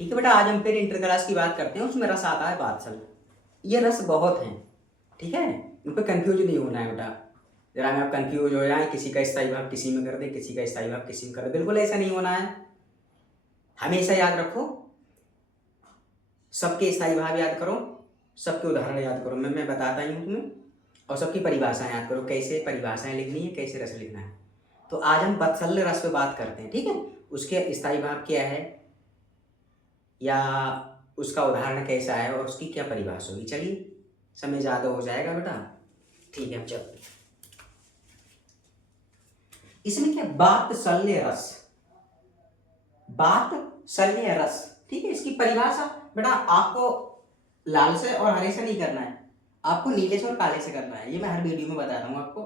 ठीक है बेटा, आज हम फिर इंटर क्लास की बात करते हैं। उसमें रस आता है बादशाह। ये रस बहुत हैं, ठीक है। इन पर कंफ्यूज नहीं होना है बेटा। जरा में आप कंफ्यूज हो जाए, किसी का स्थायी भाव किसी में कर दे, किसी का स्थायी भाव किसी में कर दे, बिल्कुल ऐसा नहीं होना है। हमेशा याद रखो, सबके स्थायी भाव याद करो, सबके उदाहरण याद करो। मैं बताता ही हूँ तुम्हें। और सबकी परिभाषाएं याद करो, कैसे परिभाषाएं लिखनी है, कैसे रस लिखना है। तो आज हम बत्सल्य रस पे बात करते हैं, ठीक है। उसके स्थायी भाव क्या है, या उसका उदाहरण कैसा है, और उसकी क्या परिभाषा होगी। चलिए, समय ज़्यादा हो जाएगा बेटा, ठीक है हम चलते हैं। इसमें क्या, बातसल्य रस, बातसल्य रस, ठीक है। इसकी परिभाषा बेटा आपको लाल से और हरे से नहीं करना है, आपको नीले से और काले से करना है। ये मैं हर वीडियो में बताता हूँ आपको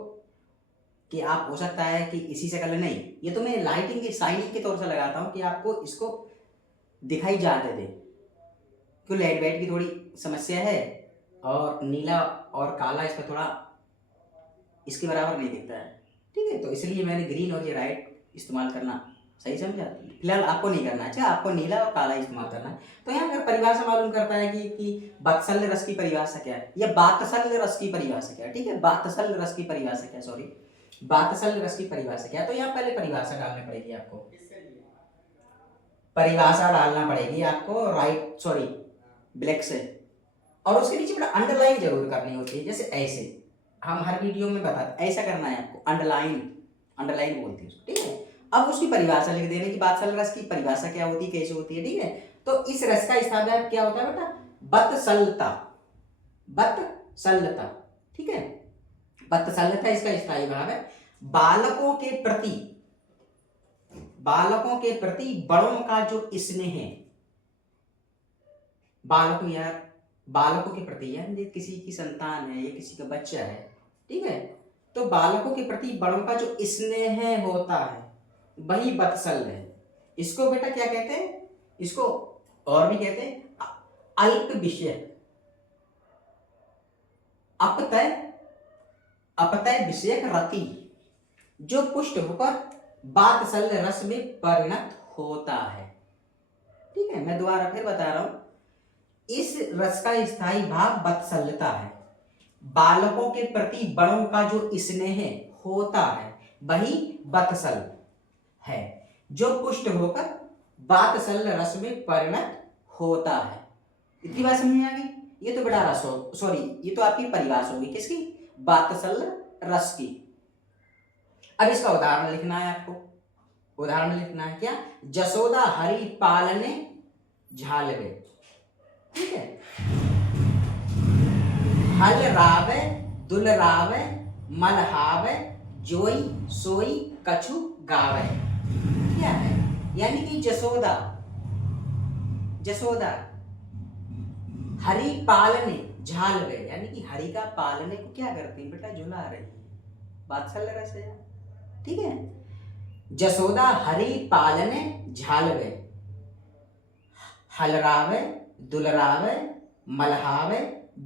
कि आप हो सकता है कि इसी से कर ले, नहीं, ये तो मैं लाइटिंग की शाइनिंग के तौर से लगाता हूँ कि आपको इसको दिखाई जाने दे, क्यों लाइट वाइट की थोड़ी समस्या है, और नीला और काला इस पर थोड़ा इसके बराबर नहीं दिखता है, ठीक है। तो इसलिए मैंने ग्रीन और ये राइट इस्तेमाल करना सही समझा। फिलहाल आपको नहीं करना है, अच्छा आपको नीला और काला इस्तेमाल करना है। तो यहाँ अगर परिभाषा मालूम करता है कि बत्सल्य रस की परिभाषा क्या है, या बातसल्य रस की परिभाषा क्या है, ठीक है। बातसल्य रस की परिभाषा क्या, सॉरी, बातसल्य रस की परिभाषा क्या है। तो यहाँ पहले परिभाषा डालनी पड़ेगी आपको, परिभाषा डालना पड़ेगी आपको राइट, सॉरी, ब्लैक से, और उसके नीचे बड़ा अंडरलाइन जरूर करनी होती है, जैसे ऐसे हम हर वीडियो में बताते, ऐसा करना है आपको, अंडरलाइन, अंडरलाइन बोलते हैं उसको, ठीक है। अब उसकी परिभाषा लिख देने की, बात रस की परिभाषा क्या होती है, कैसे होती है, ठीक है। तो इस रस का स्थायी भाव क्या होता है बेटा, बत्सलता, बत्सलता, ठीक है। बत्सलता इसका स्थायी भाव है। बालकों के प्रति, बालकों के प्रति बड़ों का जो स्नेह है, बालकों यार, बालकों के प्रति, यार ये किसी की संतान है, ये किसी का बच्चा है, ठीक है। तो बालकों के प्रति बड़ों का जो स्नेह होता है वही बत्सल्य है। इसको बेटा क्या कहते हैं, इसको और भी कहते हैं अल्प विषय, अपतय, अपतय विषयक रति, जो पुष्ट होकर बात्सल्य रस में परिणत होता है, ठीक है। मैं दोबारा फिर बता रहा हूं, इस रस का स्थायी भाव बत्सल्यता है। बालकों के प्रति बड़ों का जो स्नेह होता है वही बत्सल है, जो पुष्ट होकर बात्सल्य रस में परिणत होता है। इतनी बात समझ में आ गई। ये तो बड़ा रस हो, सॉरी, ये तो आपकी परिभाषा होगी किसकी, बात्सल्य रस की। अब इसका उदाहरण लिखना है आपको, उदाहरण लिखना है क्या, जसोदा हरि पालने झालवे, ठीक है। हल रावे दुलरावे मलहावे जोई सोई कछु गावे, क्या है, यानी कि जसोदा, जसोदा हरि पालने झालवे, यानी कि हरि का पालने को क्या करती है बेटा, झुला रही है, बात्सल्य रस है, ठीक है। जसोदा हरि पालने झालवे, हलरावे दुलरावे मलहावे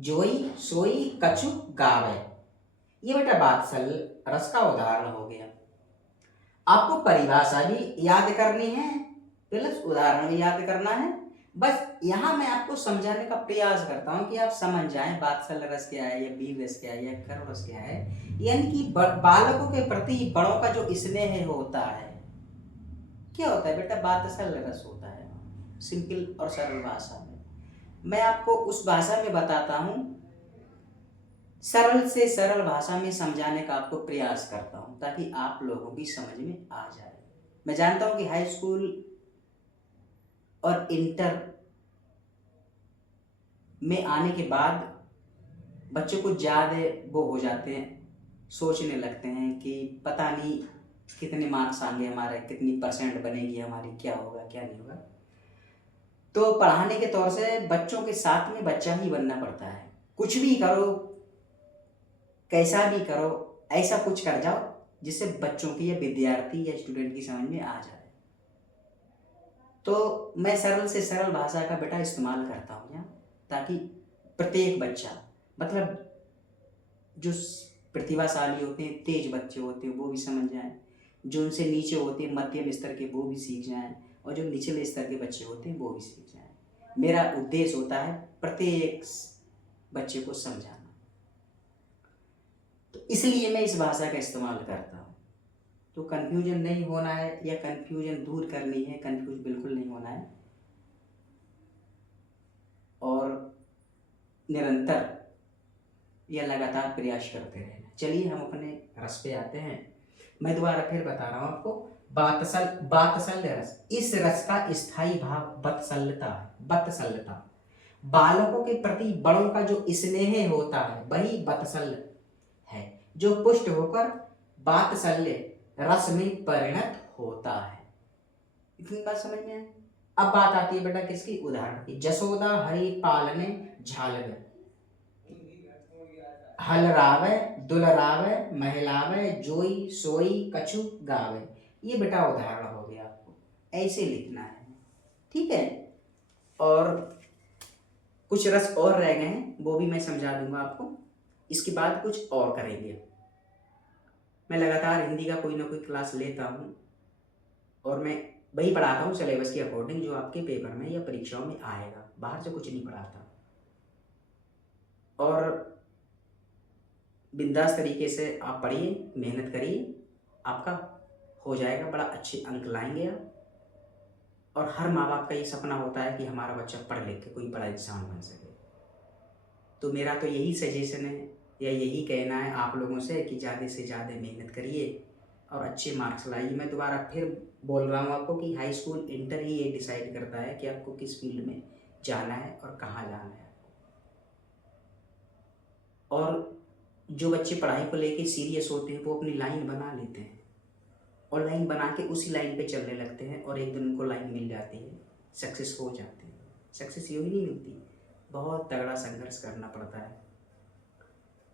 जोई सोई कछु गावे, ये बेटा बात्सल्य रस का उदाहरण हो गया। आपको परिभाषा भी याद करनी है प्लस उदाहरण भी याद करना है। बस यहाँ मैं आपको समझाने का प्रयास करता हूँ कि आप समझ जाएं बात्सल्य रस क्या है, या वीर रस क्या है, या करुण रस क्या है। यानी कि बालकों के प्रति बड़ों का जो स्नेह होता है, क्या होता है बेटा, बात्सल्य रस होता है। सिंपल और सरल भाषा में मैं आपको उस भाषा में बताता हूँ, सरल से सरल भाषा में समझाने का आपको प्रयास करता हूँ, ताकि आप लोगों की समझ में आ जाए। मैं जानता हूँ कि हाई स्कूल और इंटर में आने के बाद बच्चों को ज़्यादा वो हो जाते हैं, सोचने लगते हैं कि पता नहीं कितने मार्क्स आएंगे हमारे, कितनी परसेंट बनेगी हमारी, क्या होगा क्या नहीं होगा। तो पढ़ाने के तौर से बच्चों के साथ में बच्चा ही बनना पड़ता है। कुछ भी करो, कैसा भी करो, ऐसा कुछ कर जाओ जिससे बच्चों की या विद्यार्थी या स्टूडेंट की समझ में आ जाए। तो मैं सरल से सरल भाषा का बेटा इस्तेमाल करता हूँ यहाँ, ताकि प्रत्येक बच्चा, मतलब जो प्रतिभाशाली होते हैं, तेज बच्चे होते हैं, वो भी समझ जाएं, जो उनसे नीचे होते हैं मध्यम स्तर के, वो भी सीख जाएं, और जो निचले स्तर के बच्चे होते हैं वो भी सीख जाएं। मेरा उद्देश्य होता है प्रत्येक बच्चे को समझाना, तो इसलिए मैं इस भाषा का इस्तेमाल करता हूँ। तो कन्फ्यूजन नहीं होना है या कन्फ्यूजन दूर करनी है, कन्फ्यूज बिल्कुल नहीं होना है, और निरंतर या लगातार प्रयास करते रहना। चलिए हम अपने रस पे आते हैं। मैं दोबारा फिर बता रहा हूँ आपको, बातसल्य रस, इस रस का स्थायी भाव बत्सल्यता है। बत्सल्यता, बालकों के प्रति बड़ों का जो स्नेह होता है वही बत्सल्य है, जो पुष्ट होकर बात्सल्य रस में परिणत होता है। इतनी बात समझ में है। अब बात आती है बेटा किसकी, उदाहरण की। जसोदा हरि पालने झालवे, हलरावे दुलरावे महिलावे जोई सोई कछु गावे। ये बेटा उदाहरण हो गया, आपको ऐसे लिखना है, ठीक है। और कुछ रस और रह गए हैं, वो भी मैं समझा दूंगा आपको, इसके बाद कुछ और करेंगे। मैं लगातार हिंदी का कोई ना कोई क्लास लेता हूँ और मैं वही पढ़ाता हूँ सिलेबस के अकॉर्डिंग जो आपके पेपर में या परीक्षाओं में आएगा, बाहर से कुछ नहीं पढ़ाता। और बिंदास तरीके से आप पढ़िए, मेहनत करिए, आपका हो जाएगा, बड़ा अच्छे अंक लाएंगे आप। और हर माँ बाप का ये सपना होता है कि हमारा बच्चा पढ़ लिख के कोई बड़ा इंसान बन सके। तो मेरा तो यही सजेशन है या यही कहना है आप लोगों से कि ज़्यादा से ज़्यादा मेहनत करिए और अच्छे मार्क्स लाइए। मैं दोबारा फिर बोल रहा हूँ आपको कि हाई स्कूल इंटर ही ये डिसाइड करता है कि आपको किस फील्ड में जाना है और कहाँ जाना है आपको। और जो बच्चे पढ़ाई को लेके सीरियस होते हैं वो अपनी लाइन बना लेते हैं और लाइन बना के उसी लाइन पे चलने लगते हैं और एक दिन उनको लाइन मिल जाती है, सक्सेस हो जाते हैं। सक्सेस यूँ ही नहीं मिलती, बहुत तगड़ा संघर्ष करना पड़ता है,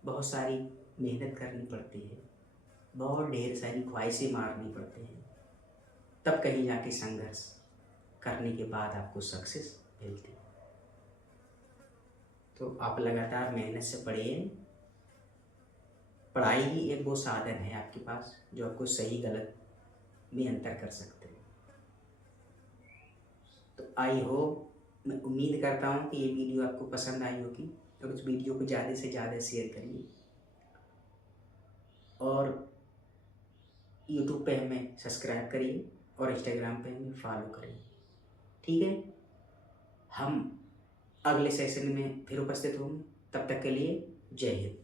बहुत सारी मेहनत करनी पड़ती है, बहुत ढेर सारी ख्वाहिशें मारनी पड़ती हैं, तब कहीं जाके संघर्ष करने के बाद आपको सक्सेस मिलती है। तो आप लगातार मेहनत से पढ़िए। पढ़ाई ही एक वो साधन है आपके पास जो आपको सही गलत में अंतर कर सकते हैं। तो आई होप, मैं उम्मीद करता हूँ कि ये वीडियो आपको पसंद आई होगी, तो उस वीडियो को ज़्यादा से ज़्यादा शेयर करिए और यूट्यूब पे हमें सब्सक्राइब करिए और इंस्टाग्राम पे हमें फॉलो करिए, ठीक है। हम अगले सेशन में फिर उपस्थित होंगे, तब तक के लिए जय हिंद।